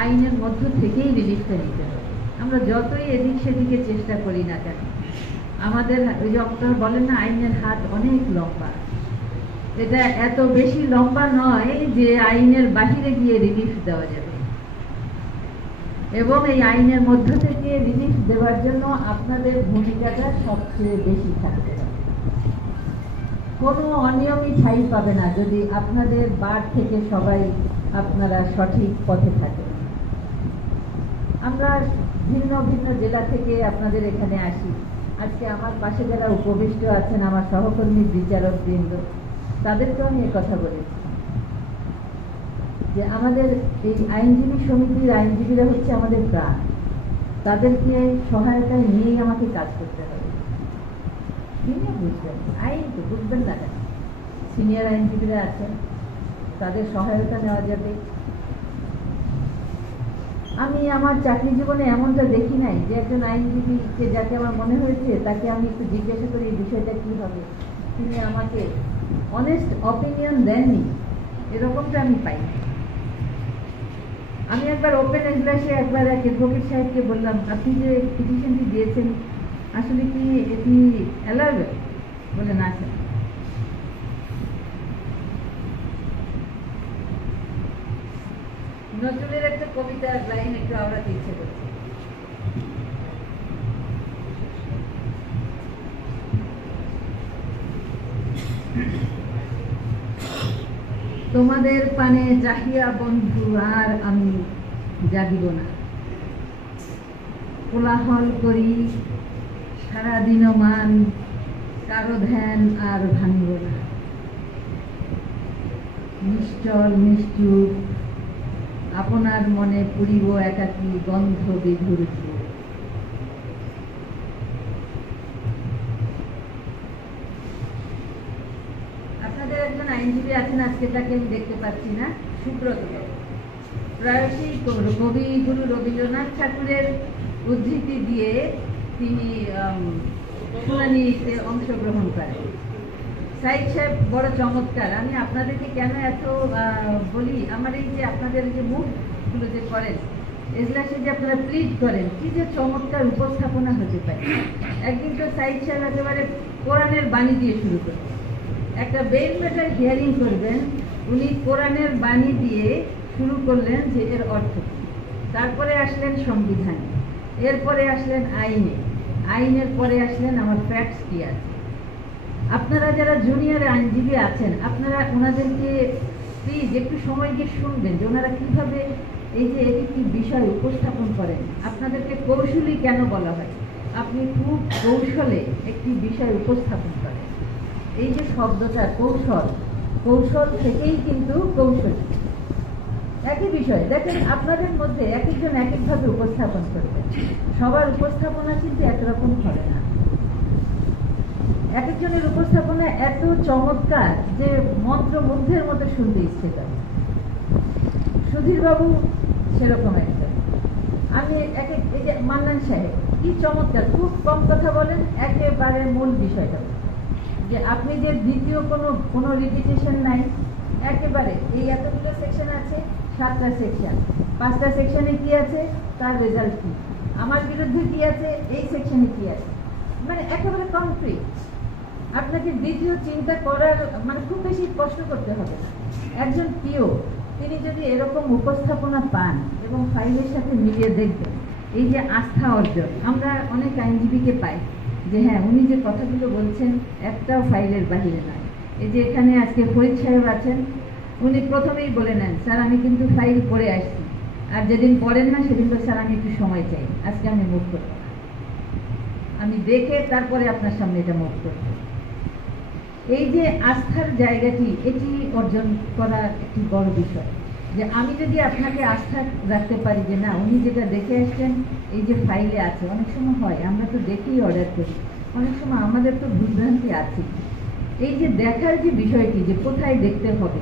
আইনের মধ্য থেকেই রিলিফটা নিতে হবে। আমরা যতই এদিক সেদিকে চেষ্টা করি না কেন, আমাদের ওই যে আপনারা বলেন না আইনের হাত অনেক লম্বা, এটা এত বেশি লম্বা নয় যে আইনের বাহিরে গিয়ে রিলিফ দেওয়া যাবে। এবং এই আইনের মধ্য থেকে রিলিফ দেওয়ার জন্য আপনাদের ভূমিকাটা সবচেয়ে বেশি থাকতে হবে। কোনো অনিয়মই ঠাঁই পাবে না যদি আপনাদের বার থেকে সবাই আপনারা সঠিক পথে থাকেন। আমরা ভিন্ন ভিন্ন জেলা থেকে আপনাদের এখানে আসি। আজকে আমার পাশে যারা উপবিষ্ট আছেন, আমার সহকর্মী বিচারক বৃন্দ, তাদেরকেও আমি কথা বলেছি যে আমাদের এই আইনজীবী সমিতির আইনজীবীরা হচ্ছে আমাদের প্রাণ। তাদেরকে সহায়তা নিয়েই আমাকে কাজ করতে হবে। বুঝবেন আইন তো বুঝবেন না কেন, সিনিয়র আইনজীবীরা আছেন, তাদের সহায়তা নেওয়া যাবে। আমি আমার চাকরি জীবনে এমনটা দেখি নাই যে একজন আইনজীবীকে যাকে আমার মনে হয়েছে তাকে আমি একটু জিজ্ঞাসা করি এই বিষয়টা কি হবে, তিনি আমাকে অনেস্ট অপিনিয়ন দেননি, এরকমটা আমি পাই। আমি একবার ওপেন এজলাসে একবার এক অ্যাডভোকেট সাহেবকে বললাম, আপনি যে পিটিশনটি দিয়েছেন আসলে কি এটি অ্যালাউয়েবল? বলে না স্যার। নজরুলের একটা কবিতার লাইন একটু আওড়াতে ইচ্ছে করছে। তোমাদের পানে চাহিয়া বন্ধু আর আমি জাগিব না, কোলাহল করি সারাদিন মান, কারো ধ্যান আর ভাঙিব না। নিশ্চল নিশ্চুপ আপনার মনে পুরিব একাকী গন্ধ বিধুর চুপ। আপনাদের একজন আইনজীবী আছেন, আজকে তাকে আমি দেখতে পাচ্ছি না, সুব্রত। প্রায়শই কবিগুরু রবীন্দ্রনাথ ঠাকুরের উদ্ধৃতি দিয়ে তিনি শুনানিতে অংশগ্রহণ করেন। সাইদ সাহেব বড় চমৎকার। আমি আপনাদেরকে কেন এত বলি, আমার এই যে আপনাদের যে মুখগুলো যে করেন এজলাসে, যে আপনারা প্লিট করেন, কি যে চমৎকার উপস্থাপনা হতে পারে। একদিন তো সাইদ সাহেব একেবারে কোরআনের বাণী দিয়ে শুরু করবেন, একটা বেল ম্যাটার হিয়ারিং করবেন, উনি কোরআনের বাণী দিয়ে শুরু করলেন যে এর অর্থ। তারপরে আসলেন সংবিধানে, এরপরে আসলেন আইনে, আইনের পরে আসলেন আমার ফ্যাক্টস কি আছে। আপনারা যারা জুনিয়র আইনজীবী আছেন, আপনারা ওনাদেরকে প্লিজ একটু সময় দিয়ে শুনবেন যে ওনারা কিভাবে এই যে এটি কি বিষয় উপস্থাপন করেন। আপনাদেরকে কৌশলী কেন বলা হয়? আপনি খুব কৌশলে একটি বিষয় উপস্থাপন করেন। এই যে শব্দটা কৌশল, কৌশল থেকেই কিন্তু কৌশলী। একই বিষয় দেখেন, আপনাদের মধ্যে এক একজন এক একভাবে উপস্থাপন করবেন, সবার উপস্থাপনা কিন্তু একরকম হবে না। এক একজনের উপস্থাপনা এত চমৎকার যে মন্ত্রমুগ্ধের মতো শুনতে ইচ্ছে করে। সুধীর বাবু সেরকম একটা। আমি এই যে মান্নান সাহেব কি চমৎকার, খুব কম কথা বলেন, একেবারে মূল বিষয়টা যে আপনি যে দ্বিতীয় কোনো রিপিটেশন নাই, একেবারে এই এতগুলো সেকশন আছে, 7টা সেকশন, 5টা সেকশনে কি আছে, তার রেজাল্ট কি, আমার বিরুদ্ধে কি আছে, এই সেকশনে কি আছে, মানে একেবারে কমপ্লিট। আপনাকে দ্বিতীয় চিন্তা করার মানে খুব বেশি কষ্ট করতে হবে না। একজন পিও তিনি যদি এরকম উপস্থাপনা পান এবং ফাইলের সাথে মিলিয়ে দেখবেন, এই যে আস্থা অর্জন আমরা অনেক আইনজীবীকে পাই যে হ্যাঁ উনি যে কথাগুলো বলছেন একটাও ফাইলের বাহিরে নয়। এই যে এখানে আজকে ফরিদ সাহেব আছেন, উনি প্রথমেই বলে নেন স্যার আমি কিন্তু ফাইল পড়ে আসছি, আর যেদিন পড়েন না সেদিন তো স্যার আমি একটু সময় চাই, আজকে আমি মুভ করবো না, আমি দেখে তারপরে আপনার সামনে এটা মুভ করব। এই যে আস্থার জায়গাটি, এটি অর্জন করা একটি বড় বিষয়। যে আমি যদি আপনাকে আস্থা রাখতে পারি যে না উনি যেটা দেখে আসছেন এই যে ফাইলে আছে, অনেক সময় হয় আমরা তো দেখেই অর্ডার করি, অনেক সময় আমাদের তো বিভ্রান্তি আছে। এই যে দেখার যে বিষয়টি যে কোথায় দেখতে হবে,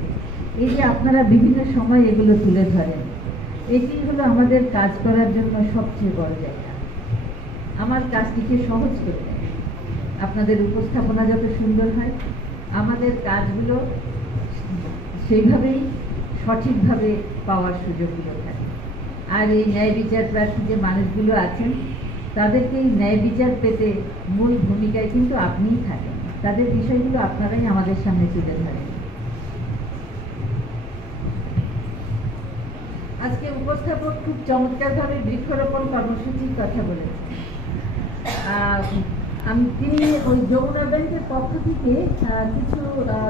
এই যে আপনারা বিভিন্ন সময় এগুলো তুলে ধরেন, এটি হলো আমাদের কাজ করার জন্য সবচেয়ে বড় জায়গা। আমার কাজটিকে সহজ করে দেয়। আপনাদের উপস্থাপনা যত সুন্দর হয়, আমাদের কাজগুলো সেইভাবেই সঠিকভাবে পাওয়ার সুযোগগুলো থাকে। আর এই ন্যায় বিচার প্রার্থী যে মানুষগুলো আছেন তাদেরকে এই ন্যায় বিচার পেতে মূল ভূমিকায় কিন্তু আপনিই থাকেন, তাদের বিষয়গুলো আপনারাই আমাদের সামনে তুলে ধরেন। আজকে উপস্থাপক খুব চমৎকারভাবে বৃক্ষরোপণ কর্মসূচির কথা বলেছেন। তিনি ওই যমুনা ব্যাংকের পক্ষ থেকে কিছু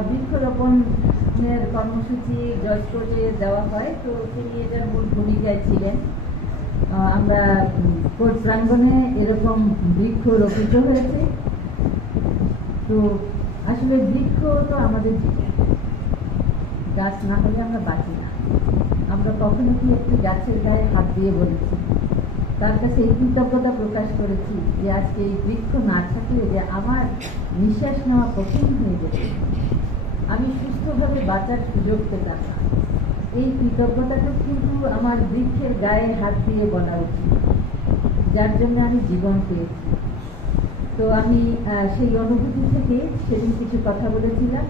বৃক্ষরোপণের কর্মসূচি জজ কোর্টে দেওয়া হয়, তো তিনি এটার মূল ভূমিকায় ছিলেন। আমরা কোর্ট প্রাঙ্গণে এরকম বৃক্ষ রোপিত হয়েছে। তো আসলে বৃক্ষ তো আমাদের জীবন, গাছ না হলে আমরা বাঁচি না। আমরা কখনো কি একটু গাছের গায়ে হাত দিয়ে বলেছি, তার কাছে এই কৃতজ্ঞতা প্রকাশ করেছি যে আজকে এই বৃক্ষ না থাকলে যে আমার নিঃশ্বাস নেওয়া কঠিন হয়ে যেত, আমি সুস্থভাবে বাঁচার সুযোগ পেতাম না। এই কৃতজ্ঞতাটা কিন্তু আমার বৃক্ষের গায়ে হাত দিয়ে বলা উচিত, যার জন্য আমি জীবন পেয়েছি। তো আমি সেই অনুভূতি থেকে সেদিন কিছু কথা বলেছিলাম।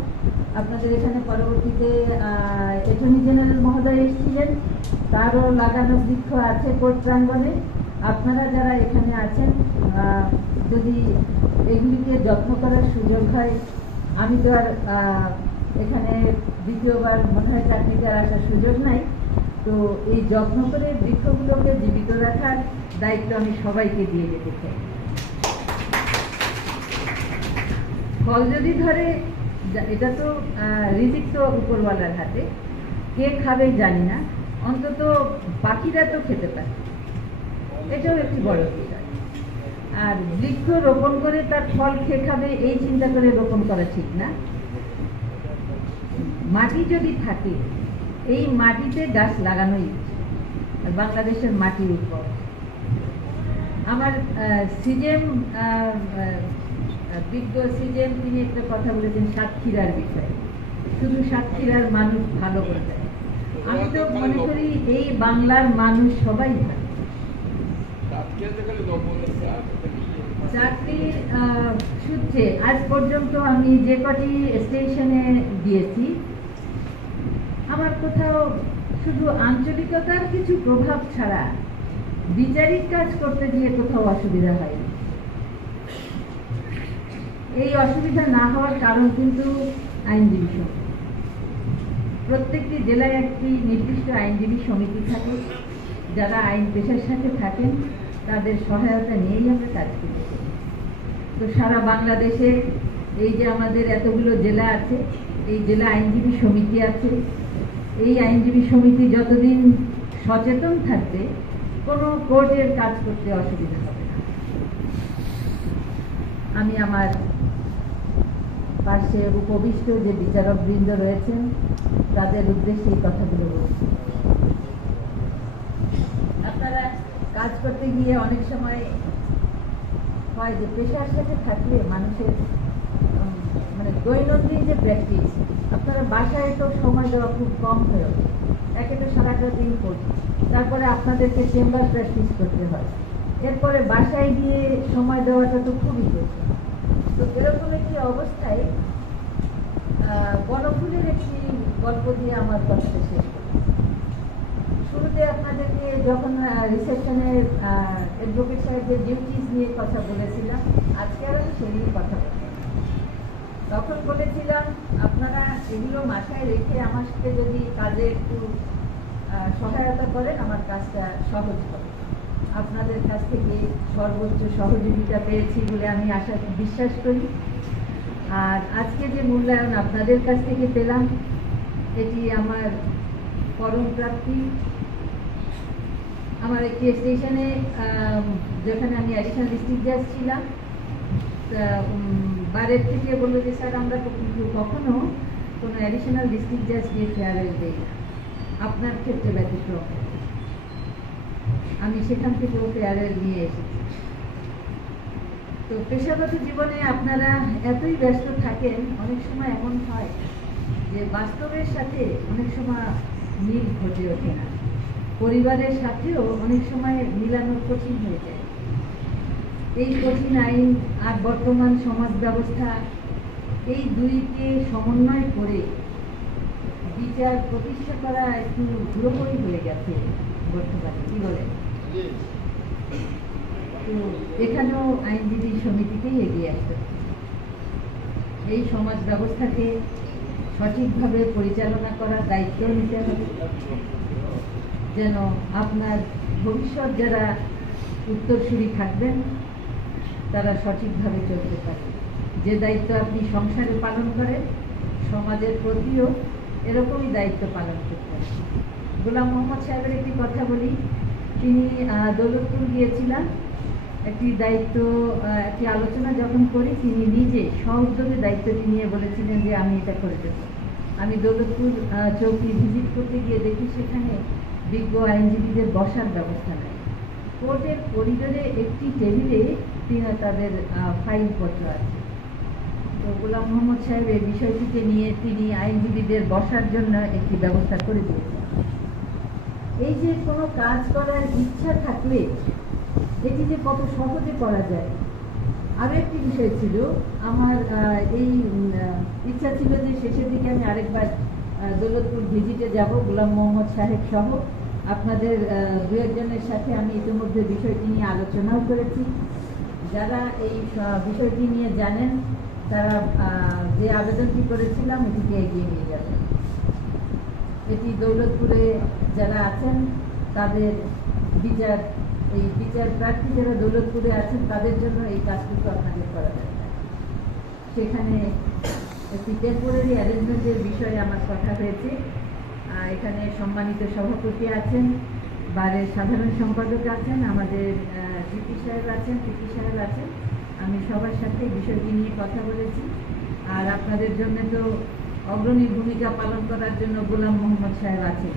আপনাদের এখানে পরবর্তীতে অ্যাটর্নি জেনারেল মহোদয় এসেছিলেন, তারও লাগানো বৃক্ষ আছে কোর্ট প্রাঙ্গণে। আপনারা যারা এখানে আছেন, যদি এগুলিকে যত্ন করার সুযোগ হয়, আমি তো আর এখানে দ্বিতীয়বার মনে হয় চাকরিতে আসার সুযোগ নাই, তো এই যত্ন করে বৃক্ষগুলোকে জীবিত রাখার দায়িত্ব আমি সবাইকে দিয়ে যেতে চাই। ফল যদি ধরে, এটা তো রিজিক তো উপরওয়ালার হাতে, কে খাবে জানি না, অন্তত পাখিরা তো খেতে পারে, এটাও একটি বড় বিষয়। আর বৃক্ষ রোপণ করে তার ফল খেয়ে খাবে এই চিন্তা করে রোপণ করা ঠিক না। মাটি যদি থাকে, এই মাটিতে গাছ লাগানোই উচিত। বাংলাদেশের মাটি উর্বর। আমার সিজেম বিজ্ঞ সিজেম তিনি একটা কথা বলেছেন সাতক্ষীরার বিষয়ে, শুধু সাতক্ষীরার মানুষ ভালো করে দেয়। আমি তো মনে করি এই বাংলার মানুষ সবাই ভালো। চাকরির সূত্রে আজ পর্যন্ত আমি যে কটি স্টেশনে গিয়েছি, আমার কোথাও শুধু আঞ্চলিকতার কিছু প্রভাব ছাড়া বিচারিক কাজ করতে গিয়ে কোথাও অসুবিধা হয়নি। এই অসুবিধা না হওয়ার কারণ কিন্তু আইনজীবী সমিতি। প্রত্যেকটি জেলায় একটি নির্দিষ্ট আইনজীবী সমিতি থাকে, যারা আইন পেশার সাথে থাকেন, তাদের সহায়তা নিয়েই আমরা কাজ করি। তো সারা বাংলাদেশে এই যে আমাদের এতগুলো জেলা আছে, এই জেলা আইনজীবী সমিতি আছে। এই আইনজীবী সমিতি যতদিন সচেতন থাকবে, কোনো কোর্টের কাজ করতে অসুবিধা হবে না। আমি আমার পাশে উপবিষ্ট যে বিচারক বৃন্দ রয়েছেন, তাদের উদ্দেশ্যে এই কথাগুলো বলছি। আপনারা কাজ করতে গিয়ে অনেক সময় হয় যে পেশার সাথে থাকলে মানুষের মানে দৈনন্দিন যে প্র্যাকটিস, আপনারা বাসায় তো সময় দেওয়া খুব কম হয়ে ওঠে। একে তো সারাটা দিন করছে, তারপরে আপনাদেরকে চেম্বার প্র্যাকটিস করতে হয়, এরপরে বাসায় গিয়ে সময় দেওয়াটা তো খুবই কঠিন। তো এরকম একটি অবস্থায় বনফুলের একটি গল্প দিয়ে আমার কথাটা শেষ করি। শুরুতে আপনাদেরকে যখন রিসেপশনের অ্যাডভোকেট সাহেবদের ডিউটিস নিয়ে কথা বলেছিলাম, আজকে আর আমি সেই নিয়ে কথা বলব। তখন বলেছিলাম আপনারা এগুলো মাথায় রেখে আমার সাথে যদি কাজে একটু সহায়তা করেন, আমার কাজটা সহজ হবে। আপনাদের কাছ থেকে সর্বোচ্চ সহযোগিতা পেয়েছি বলে আমি বিশ্বাস করি। আর আজকে যে মূল্যায়ন আপনাদের কাছ থেকে পেলাম, এটি আমার পরম প্রাপ্তি। আমার একটি স্টেশনে, যেখানে আমি অ্যাডিশনাল ডিস্ট্রিক্ট জাজ ছিলাম, বারের থেকে বললো যে স্যার আমরা কখনো কোনো অ্যাডিশনাল ডিস্ট্রিক্ট জাজকে ফেয়ারওয়েল দেই না, আপনার ক্ষেত্রে ব্যতিক্রম। আমি সেখান থেকেও ফেয়ারওয়েল নিয়ে এসেছি। তো পেশাগত জীবনে আপনারা এতই ব্যস্ত থাকেন, অনেক সময় এমন হয় যে বাস্তবের সাথে অনেক সময় মিল ঘটে ওঠে না, পরিবারের সাথেও অনেক সময় মিলানো কঠিন হয়ে যায়। এই কঠিন আইন আর বর্তমান সমাজ ব্যবস্থা, এই দুইকে সমন্বয় করে বিচার প্রতিষ্ঠা করা একটু পুরোপুরি হয়ে গেছে। করতে পারি, কি বলে? তো এখানেও আইনজীবী সমিতিকেই এগিয়ে আসতে হবে। এই সমাজ ব্যবস্থাকে সঠিকভাবে পরিচালনা করার দায়িত্ব নিতে হবে, যেন আপনার ভবিষ্যৎ যারা উত্তরসূরি থাকবেন তারা সঠিকভাবে চলতে পারে। যে দায়িত্ব আপনি সংসারে পালন করেন, সমাজের প্রতিও এরকমই দায়িত্ব পালন করতে হবে। গোলাম মোহাম্মদ সাহেবের একটি কথা বলি, তিনি দৌলতপুর গিয়েছিলাম, একটি দায়িত্ব, একটি আলোচনা যখন করি, তিনি নিজে সহযোগে দায়িত্বটি নিয়ে বলেছিলেন যে আমি এটা করে দেবো। আমি দৌলতপুর চৌকি ভিজিট করতে গিয়ে দেখি সেখানে বিজ্ঞ আইনজীবীদের বসার ব্যবস্থা নেই। কোর্টের করিডোরে একটি টেবিলে তাদের ফাইলপত্র আছে। তো গোলাম মোহাম্মদ সাহেব এই বিষয়টিকে নিয়ে তিনি আইনজীবীদের বসার জন্য একটি ব্যবস্থা করে দিয়েছেন। এই যে কোনো কাজ করার ইচ্ছা থাকলে এটি যে কত সহজে করা যায়। আরো একটি বিষয় ছিল, আমার এই ইচ্ছা ছিল যে শেষের দিকে আমি আরেকবার দৌলতপুর ভিজিটে যাব, গোলাম মোহাম্মদ সাহেব সহ। আপনাদের দু একজনের সাথে আমি ইতিমধ্যে বিষয়টি নিয়ে আলোচনাও করেছি। যারা এই বিষয়টি নিয়ে জানেন তারা যে আবেদনটি করেছিলাম এটিকে এগিয়ে নিয়ে যাবেন। এটি দৌলতপুরে যারা আছেন তাদের বিচার, এই বিচার প্রার্থী যারা দৌলতপুরে আছেন তাদের জন্য এই কাজটুকু আপনাদের করা দরকার। সেখানে একটি টেম্পোরারি অ্যারেঞ্জমেন্টের বিষয়ে আমার কথা হয়েছে। এখানে সম্মানিত সভাপতি আছেন, বারের সাধারণ সম্পাদক আছেন, আমাদের টিপি সাহেব আছেন। আমি সবার সাথে বিষয়টি নিয়ে কথা বলেছি। আর আপনাদের জন্য তো অগ্রণী ভূমিকা পালন করার জন্য গোলাম মোহাম্মদ সাহেব আছেন।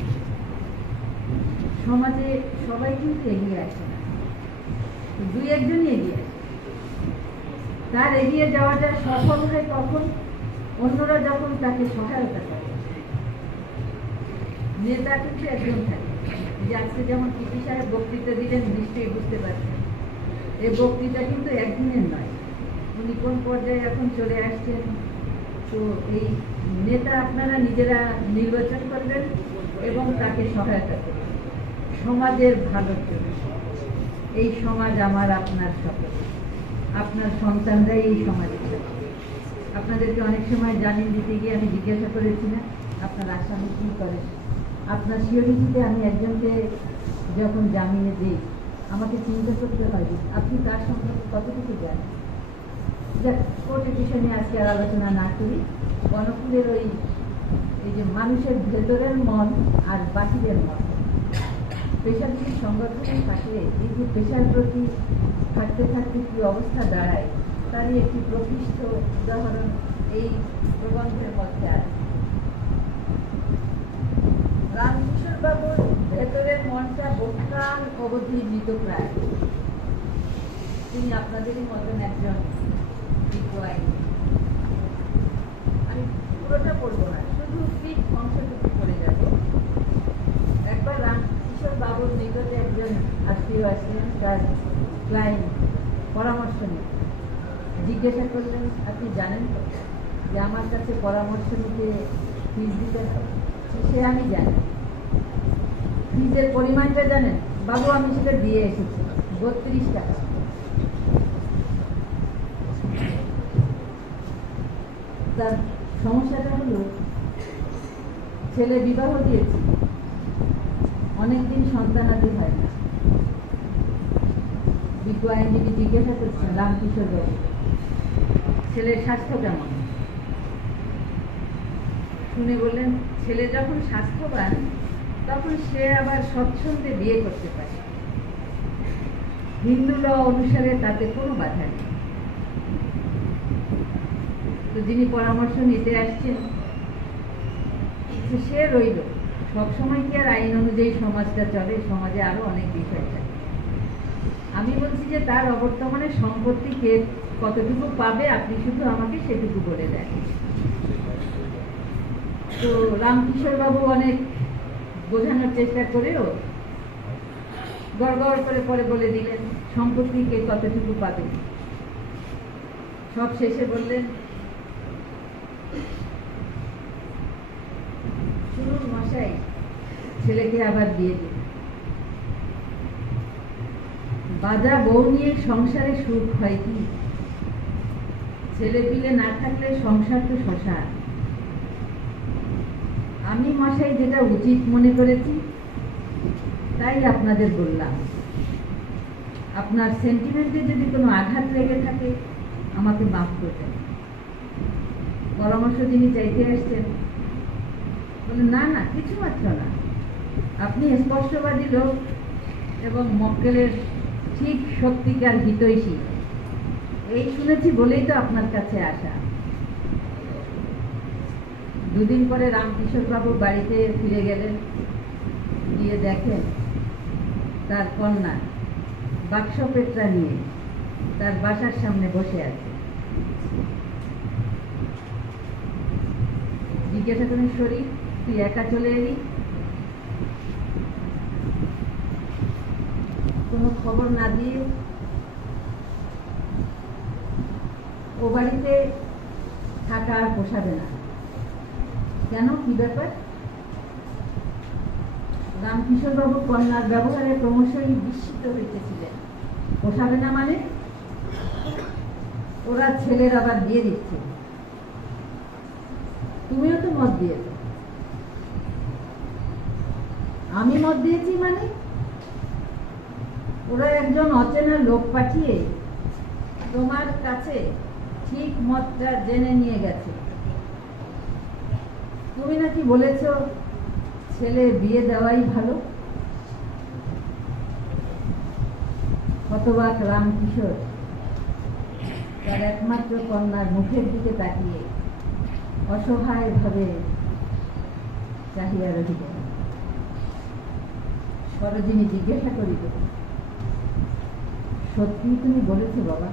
সমাজে সবাই কিন্তু এগিয়ে আসে না, দুই একজনই এগিয়ে আসে। তার এগিয়ে যাওয়াটা সফল হয় কখন? অন্যরা যখন তাকে সহায়তা করে। নেতা কিন্তু একজন থাকে, যে আজকে যেমন টিপি সাহেব বক্তৃতা দিলেন, নিশ্চয়ই বুঝতে পারছেন এই বক্তৃতা কিন্তু একদিনের নয়, উনি কোন পর্যায়ে এখন চলে আসছেন। তো এই নেতা আপনারা নিজেরা নির্বাচন করবেন এবং তাকে সহায়তা করবেন সমাজের ভালোর জন্য। এই সমাজ আমার, আপনার সকল, আপনার সন্তানরাই এই সমাজের। আপনাদেরকে অনেক সময় জামিন দিতে গিয়ে আমি জিজ্ঞাসা করেছিলাম আপনার আসামি কি করেন। আপনার সিওরিটিতে আমি একজনকে যখন জামিনে দিই, আমাকে চিন্তা করতে হয় আপনি তার সম্পর্কে কতটুকু জানেন। যাক, কোর্টের বিষয় নিয়ে আজকে আর আলোচনা না করি। গণফুলের এই যে মানুষের ভেতরের মন আর বাহিরের মন, পেশাজীবী সংগঠনে থাকলে এই যে পেশার প্রতি থাকতে থাকতে কি অবস্থা দাঁড়ায় তারই একটি প্রকৃষ্ট উদাহরণ এই প্রবন্ধের মধ্যে আছে। রামকিশোর বাবুর ভেতরের মনটা বহুকাল অবধি মৃতপ্রায়। তিনি আপনাদেরই মতন একজন বিজ্ঞ আইনজীবী। আমি পুরোটা পড়বো না, শুধু পিঠ অংশটুকু পড়ে যাব। একবার রামকিশোর বাবুর নিকটে একজন আত্মীয় আসলেন, তার ক্লায়েন্ট পরামর্শ নিয়ে জিজ্ঞাসা করলেন, আপনি জানেন তো যে আমার কাছে পরামর্শ নিতে ফিস দিতে হবে? সে আমি জানি। ফিজের পরিমাণটা জানেন? বাবু আমি সেটা দিয়ে এসেছি, 32 টাকা। তার সমস্যাটা হলো ছেলে বিবাহ দিয়েছে, অনেকদিন সন্তানাদি হয় না। বিজ্ঞ আইনজীবী জিজ্ঞাসা করছেন রামকিশোর বাবু, ছেলের স্বাস্থ্য কেমন? শুনে বললেন, ছেলে যখন স্বাস্থ্যবান তখন সে আবার স্বচ্ছন্দে বিয়ে করতে পারে, হিন্দু ল অনুসারে তাতে কোনো বাধা নেই। তো যিনি পরামর্শ নিতে আসছেন সে রইল। সবসময় কি আর আইন অনুযায়ী সমাজটা চলে? সমাজে আরো অনেক বিষয় থাকে। আমি বলছি যে তার অবর্তমানে সম্পত্তি কে কতটুকু পাবে আপনি শুধু আমাকে সেটুকু বলে দেন। তো রামকিশোর বাবু অনেক বোঝানোর চেষ্টা করেও গড়গড় করে পরে বলে দিলেন সম্পত্তি কে কতটুকু পাবে। সব শেষে বললেন, শুনুন মশাই, ছেলেকে আবার দিয়ে দিন। বাজা বউ নিয়ে সংসারে সুখ হয় কি? ছেলে পিলে না থাকলে সংসার তো শ্মশান। আমি মশাই যেটা উচিত মনে করেছি তাই আপনাদের বললাম। আপনার সেন্টিমেন্টে যদি কোনো আঘাত লেগে থাকে আমাকে মাফ করবেন। পরামর্শ যিনি চাইতে আসছেন বলে, না না, কিছু মাত্র না, আপনি স্পষ্টবাদী লোক এবং মক্কেলের ঠিক সত্যিকার হিতৈষী, এই শুনেছি বলেই তো আপনার কাছে আসা। দুদিন পরে রামকিশোর বাবু বাড়িতে ফিরে গেলেন, গিয়ে দেখেন তার কন্যা বাক্স পেটরা নিয়ে তার বাসার সামনে বসে আছে। জিজ্ঞাসা করেন, শরীর তুই একা চলে এলি, কোনো খবর না দিয়ে? ও বাড়িতে থাকা আর পোষাবে না। কেন, কি ব্যাপার? রামকিশোর বাবু কন্যার ব্যবহারে ক্রমশই বিস্মিত হইতেছিলেন। পোষাবে না মানে? ওরা ছেলের আবার বিয়ে দিচ্ছে, তুমিও তো মত দিয়েছ। আমি মত দিয়েছি মানে? ওরা একজন অচেনা লোক পাঠিয়ে তোমার কাছে ঠিক মতটা জেনে নিয়ে গেছে। তুমি নাকি বলেছ ছেলে বিয়ে দেওয়াই ভালো। হতবাক রামকিশোর তার একমাত্র কন্যার মুখের দিকে তাকিয়ে অসহায় ভাবে চাহিয়া রহিল। সরোজিনী জিজ্ঞাসা করিল, সত্যি তুমি বলেছো বাবা?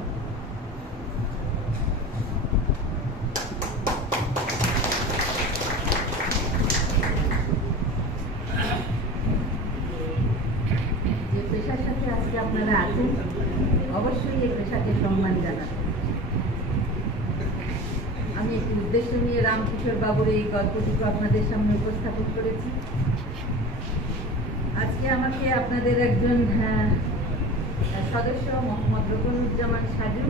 যে পেশার সাথে আজকে আপনারা আছেন অবশ্যই এই পেশাকে সম্মান জানাবেন। আমি একটি উদ্দেশ্য নিয়ে রামকিশোর বাবুর এই গল্পটুকু আপনাদের সামনে উপস্থাপন করেছি। আজকে আমাকে আপনাদের একজন সদস্য মোহাম্মদ রকনুজ্জামান সাজু,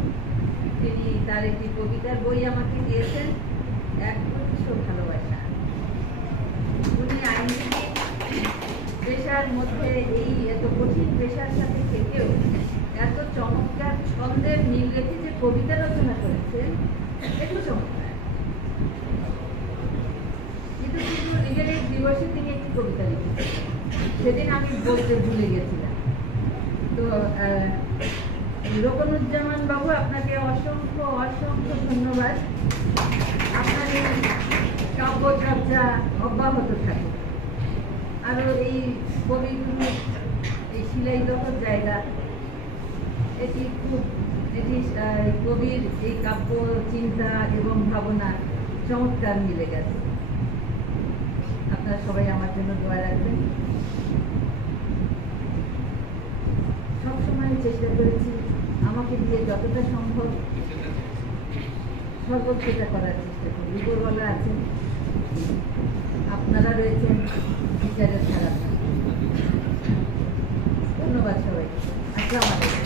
তিনি তার একটি কবিতার বই আমাকে দিয়েছেন, এক গুচ্ছ ভালোবাসা। উনি আইনজীবী পেশার মধ্যে এই এত কঠিন পেশার সাথে থেকেও এত চমৎকার ছন্দের মিল রেখে যে কবিতা রচনা করেছেন, একটু চমৎকার। কিন্তু শুধু লিগেল এইড দিবসে তিনি একটি কবিতা লিখেছেন, সেদিন আমি বলতে ভুলে গেছিলাম। তো রকনুজ্জামান বাবু, আপনাকে অসংখ্য অসংখ্য ধন্যবাদ। আপনার এই কাব্য চর্চা অব্যাহত থাকে। আরো এই কবিগুলো এই শিলাইদহ জায়গা, এটি কবির এই কাব্য চিন্তা এবং ভাবনা চমৎকার মিলে গেছে। আপনারা সবাই আমার জন্য দোয়া রাখবেন। সবসময় চেষ্টা করেছি আমাকে দিয়ে যতটা সম্ভব সর্বোচ্চটা করার চেষ্টা করি। উপরওয়ালা আছেন, আপনারা রয়েছেন বিচারের ধারা। ধন্যবাদ সবাই। আসসালামু আলাইকুম।